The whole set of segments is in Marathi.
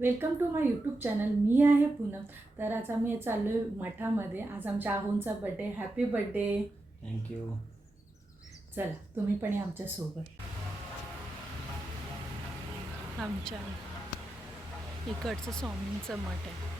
Welcome to my YouTube channel. मी आहे पूनम. तर आज आम्ही चाललो आहे मठामध्ये. आज आमच्या आहोंचा birthday happy birthday thank you चला तुम्ही पण या आमच्यासोबत आमच्या इकडचं स्वामींचं मठ आहे.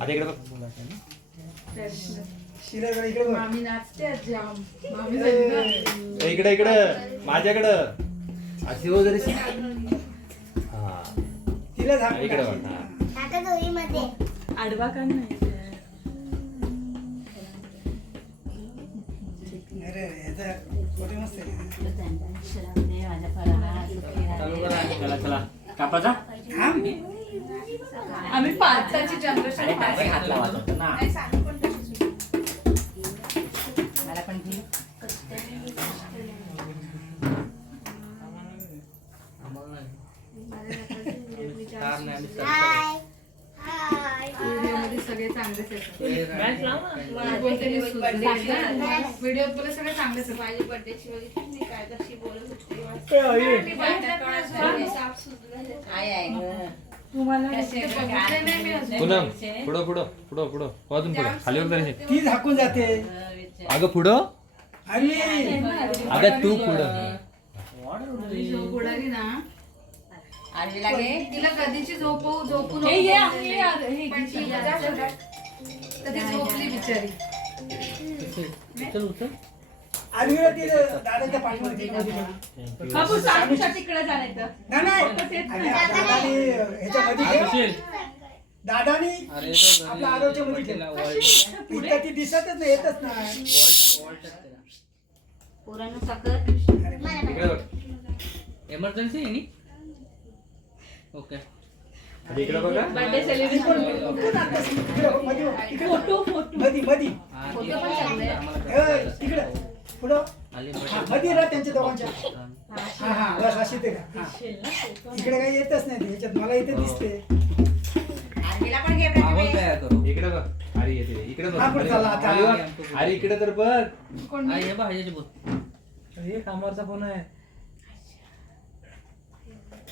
आता इकडे बघ. बघ. मामी नाचते आज जाम मामी ए, इकडे इकडे. माझ्याकडं. अशी वगैरे हा. तिला झाक इकडे बघ हा. आता दोरीमध्ये. आडवा का नाही अरे ह्याचा फोटो मस्त आहे. चला चला कापाचा हा आम्ही पाचची चंद्रशेखर अरे हात लावायचा होता ना. हाय हाय व्हिडिओमध्ये सगळे चांगलेच चांगलेच. माझी बर्थडेची काय कशी बोलत होती? तुम्हाला पुनम पुढं पुढं पुढं पुढं अजून पुढं. खाली वगैरे ती झाकून जाते. अगं पुढं? अरे. अगं तू पुढं. तिला कधीची झोपू हे हे. हे ती झोपली बिचारी. ती दादाच्या पाठीमध्ये तिकडे जाण्याचं नाही नाही. आणि दादाने ह्याच्यामध्ये. दादाने आपल्या ती दिसतच नाही येतच नाही. एमर्जन्सी आहे नी? ओके आता इकडे बघा. बर्थडे सेलिब्रेशन इकडे दाखव. इकडे बघ, मध्ये बघ. इकडे बघ. फोटो फोटो मधी मधी. फोटो पण चांगले. ए, तिकडे पुढं? आली हा, मध्ये राह त्यांच्या दोघांच्या. हा हा बस अशी ते का हा. इकडे काही येतच नाही ते. ह्याच्यात मला इथे दिसते. माहोल तयार करू. इकडे बघ. अरे येते इकडे बघ. हा, पुढे चला आता. अरे वा. अरे इकडे तर बघ. आई हे बघ ह्याची बोल. हे कामावरचा फोन आहे.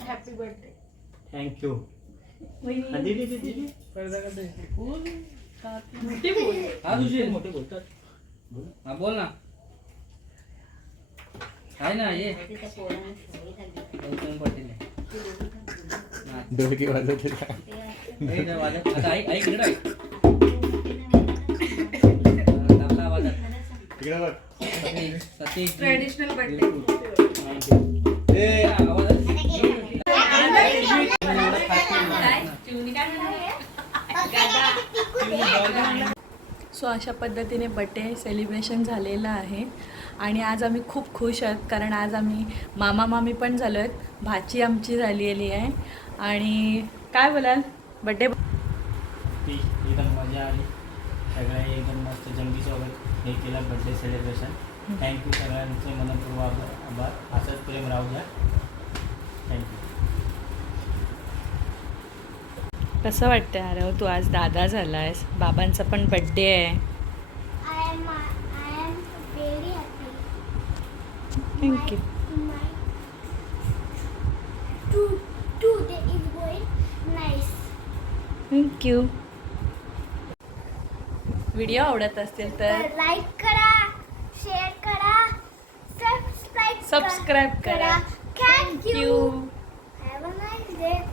हॅपी बर्थडे थँक्यू हा तुझी मोठे बोलतात हा बोल ना. आहे ना ये. गौतम पाटील. डोळकी वाजत ट्रेडिशनल बर्थडे ए आवाजात सो अशा पद्धतीने बड्डे सेलिब्रेशन झालेलं आहे. आणि आज आम्ही खूप खुश आहोत कारण आज आम्ही मामा मामी पण झालो आहेत भाची आमची झालेली आहे. आणि काय बोलाल? बड्डे एकदम मजा आली. सगळ्या एकदम मस्त जंगीसोबत हे केलं बड्डे सेलिब्रेशन थँक्यू सगळ्यांचे मनपूर्वक आभार. आभार असंच प्रेम राहू द्या. थँक्यू कसं वाटतं अरे तू आज दादा झाला आहेस बाबांचा पण बड्डे आहे. Thank you day nice thank you video आवडत असतील तर लाईक करा शेअर करा सबस्क्राईब सबस्क्राईब करा. Thank you thank you